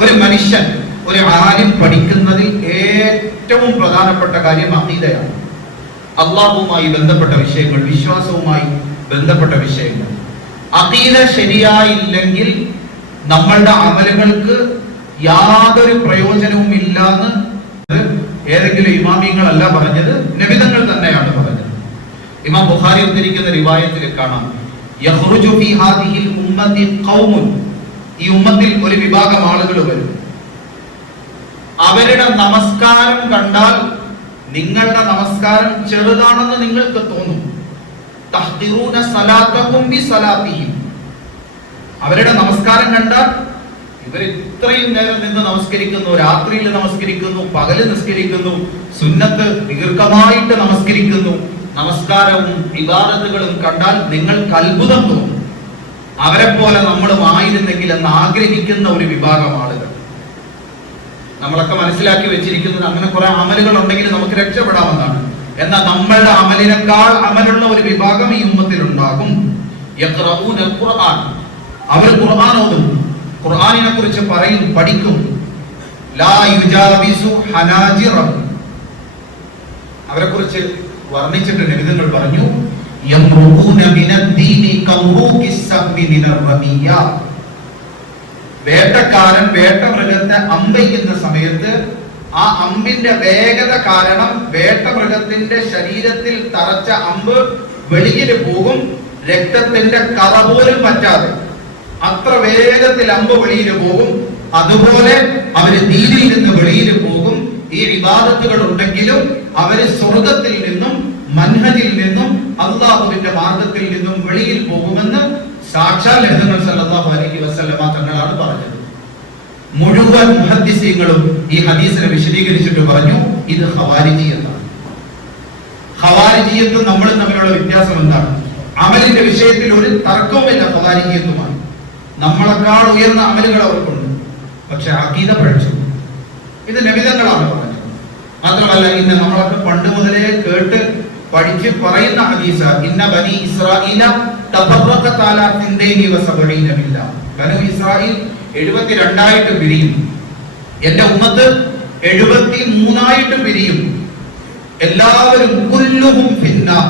ഒരു മനുഷ്യൻ ഒരു ആലിം പഠിക്കുന്നതിൽ ഏറ്റവും പ്രധാനപ്പെട്ട കാര്യം അഖീദയാണ്. അള്ളാഹുവുമായി ബന്ധപ്പെട്ട വിഷയങ്ങൾ, വിശ്വാസവുമായി ബന്ധപ്പെട്ട വിഷയങ്ങൾ. അഖീദ ശരിയായില്ലെങ്കിൽ നമ്മളുടെ അമലുകൾക്ക് യാതൊരു പ്രയോജനവും ഇല്ലാന്ന് ഏതെങ്കിലും ഇമാമിങ്ങളല്ല പറഞ്ഞത്, നബിതങ്ങൾ തന്നെയാണ് പറഞ്ഞത്. ഇമാം ബുഖാരി ഉദ്ധരിക്കുന്ന റിവായത്തിൽ കാണാം, യഖ്റുജു ഫീ ഹാദിഹിൽ ഉമ്മത്തി ഖൗമുൻ, ഈ ഉമ്മത്തിൽ ഒരു വിഭാഗം ആളുകൾ വരും. അവരുടെ നമസ്കാരം കണ്ടാൽ നിങ്ങളുടെ നമസ്കാരം ചെറുതാണെന്ന് നിങ്ങൾക്ക് തോന്നും. തഹ്ദിറൂന സലാത്തകും ബി സലാത്തിഹിം, അവരുടെ നമസ്കാരം കണ്ടാൽ ഇവർ ഇത്രയും നേരം നിന്ന് നമസ്കരിക്കുന്നു, രാത്രിയിൽ നമസ്കരിക്കുന്നു, പകല് നിസ്കരിക്കുന്നു, സുന്നത്ത് ദീർഘമായിട്ട് നമസ്കരിക്കുന്നു, നമസ്കാരവും ഇബാദത്തുകളും കണ്ടാൽ നിങ്ങൾക്ക് അത്ഭുതം തോന്നും. അവരെ പോലെ നമ്മളും ആയിരുന്നെങ്കിൽ എന്ന് ആഗ്രഹിക്കുന്ന ഒരു വിഭാഗം ആളുകൾ. നമ്മളൊക്കെ മനസ്സിലാക്കി വെച്ചിരിക്കുന്നത് അങ്ങനെ കുറെ അമലുകൾ ഉണ്ടെങ്കിൽ നമുക്ക് രക്ഷപ്പെടാമെന്നാണ്. എന്നാൽ നമ്മളുടെ അമലിനേക്കാൾ അമലുള്ള ഒരു വിഭാഗം ഈ ഉമ്മത്തിൽ ഉണ്ടാകും. യഖ്റഊനൽ ഖുർആൻ, അവർ ഖുർആൻ ഓതും, ഖുർആനിനെ കുറിച്ച് പറയും, പഠിക്കും. ലാ യുജാവിസു ഹനാജിറഹും, അവരെ കുറിച്ച് വർണ്ണിച്ചിട്ട് നബിതങ്ങൾ പറഞ്ഞു, യംറുഖൂന മിനദ്ദീനി കംറൂഖിസ് സഹ്മി മിനർ റമിയ, വേട്ടക്കാരൻ വേട്ടമൃഗത്തെ അമ്പെയ്യുന്ന സമയത്ത് ആ അമ്പിന്റെ വേഗത കാരണം വേട്ടമൃഗത്തിന്റെ ശരീരത്തിൽ തറച്ച അമ്പ് വെളിയിൽ പോകും, രക്തത്തിന്റെ കറ പോലും പറ്റാതെ അത്ര വേഗത്തിൽ അമ്പ് വെളിയിൽ പോകും. അതുപോലെ അവര് ദീനിൽ നിന്ന് വെളിയിൽ പോകും. ഈ ഇബാദത്തുകൾ ഉണ്ടെങ്കിലും അവര് സ്വർഗത്തിൽ നിന്നും മൻഹജിൽ നിന്നും അല്ലാഹുവിന്റെ മാർഗത്തിൽ നിന്നും വെളിയിൽ പോകുമെന്ന് സാക്ഷാൽ നബി സല്ലല്ലാഹു അലൈഹി വസല്ലമ തങ്ങളാണ് പറഞ്ഞത്. മുഴുവൻ മുഹദ്ദിസീങ്ങളും ഈ ഹദീസിനെ വിശദീകരിച്ചിട്ട് പറഞ്ഞു, ഇത് ഖവാരിജിയത്താണ്. ഖവാരിജിയത്തും നമ്മളും തമ്മിലുള്ള വ്യത്യാസം എന്താണ്? അമലിന്റെ വിഷയത്തിൽ ഒരു തർക്കവുമില്ല ഖവാരിജിയത്തുമായി. നമ്മളെക്കാൾ ഉയർന്ന അമലുകൾ അവർക്കുണ്ട്, പക്ഷെ അഖീദ പഴിച്ചു. ഇത് നബിതങ്ങളാണ് പറഞ്ഞത്. മാത്രമല്ല, ഇന്ന് നമ്മളൊക്കെ പണ്ട് മുതലേ കേട്ട് പഠിച്ച് പറയുന്ന ഹദീസ, ഇന്ന ബനി ഇസ്രാഈല തഫറഖത അലാ 72 മില്ല, ബനു ഇസ്രായേൽ 72 പിരിയും, എന്റെ ഉമ്മത്ത് 73 പിരിയും, എല്ലാവരും കുല്ലുഹും ഫിന്നാർ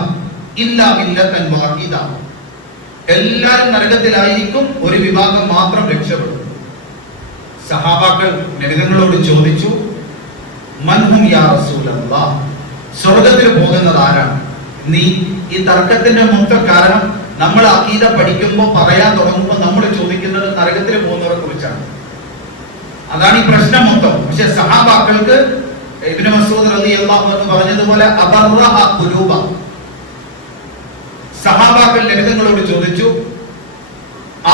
ഇല്ലാ മില്ലതൻ വാഹിദ, എല്ലാവരും നരകത്തിലായിരിക്കും, ഒരു വിഭാഗം മാത്രം രക്ഷപ്പെടും. സഹാബാക്കൾ നബിതങ്ങളോട് ചോദിച്ചു, മൻഹും യാ റസൂലല്ലാഹ്, സ്വർഗത്തിൽ പോകുന്നത് ആരാണ്? നീ ഈ തർക്കത്തിന്റെ മൊത്തം കാരണം നമ്മൾ അഖീദ പഠിക്കുമ്പോൾ പറയാൻ തുടങ്ങുമ്പോൾ നമ്മൾ ചോദിക്കുന്നത് നരകത്തിൽ പോകുന്നവരെ കുറിച്ചാണ്. അതാണ് ഈ പ്രശ്നം മൊത്തം. പക്ഷെ സഹാബാക്കൾക്ക് ഇബ്നു മസ്ഊദ് റളിയല്ലാഹു അൻഹു പറഞ്ഞതുപോലെ അബറഹ ഖുലൂബ, സഹാബാക്കൾ നബിതങ്ങളോട് ചോദിച്ചു,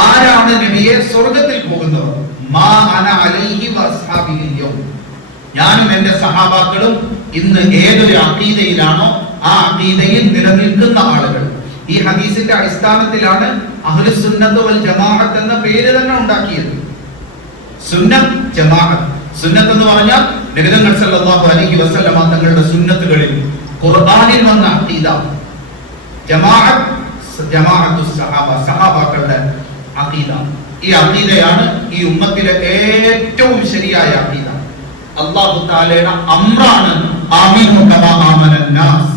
ആരാണ് നബിയെ സ്വർഗത്തിൽ പോകുന്നവർ? മാ അന അലൈഹി വഅസ്ഹാബി യൗം, ഞാനും എന്റെ സഹാബാക്കളും ഇന്ന് ഏതൊരു അഖീദയിലാണോ ആ അഖീദയിൽ നിലനിൽക്കുന്ന ആളുകൾ. ഈ ഹദീസിന്റെ അടിസ്ഥാനത്തിലാണ് അഹ്ലുസ് സുന്നത്ത് വൽ ജമാഅത്ത് എന്ന പേര് തന്നെ ഉണ്ടാക്കിയത്. സുന്നത്ത് ജമാഅത്ത്, സുന്നത്ത് എന്ന് പറഞ്ഞാൽ നബിതങ്ങൾ സല്ലല്ലാഹു അലൈഹി വസല്ലമ തങ്ങളുടെ സുന്നത്തുകളിൽ ഖുർആനിൽ വന്ന അഖീദ. ജമാഅത്ത് ജമാഅത്തുസ് സഹാബ, സഹാബാക്കളുടെ അഖീദ. ഈ അഖീദയാണ് ഈ ഉമ്മത്തിലെ ഏറ്റവും ശരിയായ അഖീദ. അല്ലാഹു തആലയുടെ അംറാണ്, ആമീനു കമാ ആമനൻ നാസ്,